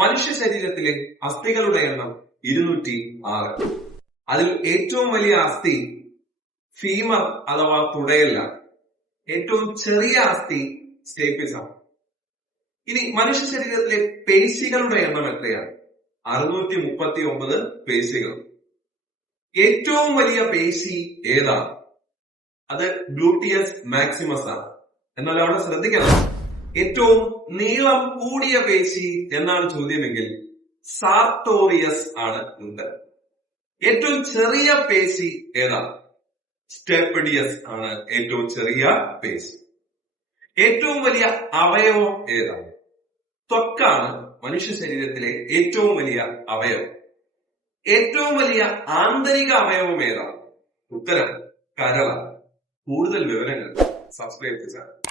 മനുഷ്യ ശരീരത്തിലെ അസ്ഥികളുടെ എണ്ണം 206. അതിൽ ഏറ്റവും വലിയ അസ്ഥി ഫീമർ അഥവാ തുടയല്ല. ഏറ്റവും ചെറിയ അസ്ഥി സ്റ്റേപ്പിസ് ആണ്. ഇനി മനുഷ്യ ശരീരത്തിലെ പേശികളുടെ എണ്ണം എത്രയാണ്? 639 പേശികൾ. ഏറ്റവും വലിയ പേശി ഏതാണ്? അത് ഗ്ലൂട്ടിയസ് മാക്സിമസ് ആണ്. എന്നാൽ അവിടെ ശ്രദ്ധിക്കണം, ഏറ്റവും നീളം കൂടിയ പേശി എന്നാണ് ചോദ്യമെങ്കിൽ സാർട്ടോറിയസ് ആണ് ഉത്തരം. ഏറ്റവും ചെറിയ പേശി ഏതാണ്? സ്റ്റെപ്പഡിയസ് ആണ് ഏറ്റവും ചെറിയ പേശി. ഏറ്റവും വലിയ അവയവം ഏതാണ്? ത്വക്കാണ് മനുഷ്യ ശരീരത്തിലെ ഏറ്റവും വലിയ അവയവം. ഏറ്റവും വലിയ ആന്തരിക അവയവം ഏതാണ്? ഉത്തരം കരളാണ്. കൂടുതൽ വിവരങ്ങൾ സബ്സ്ക്രൈബ് ചെയ്യുക.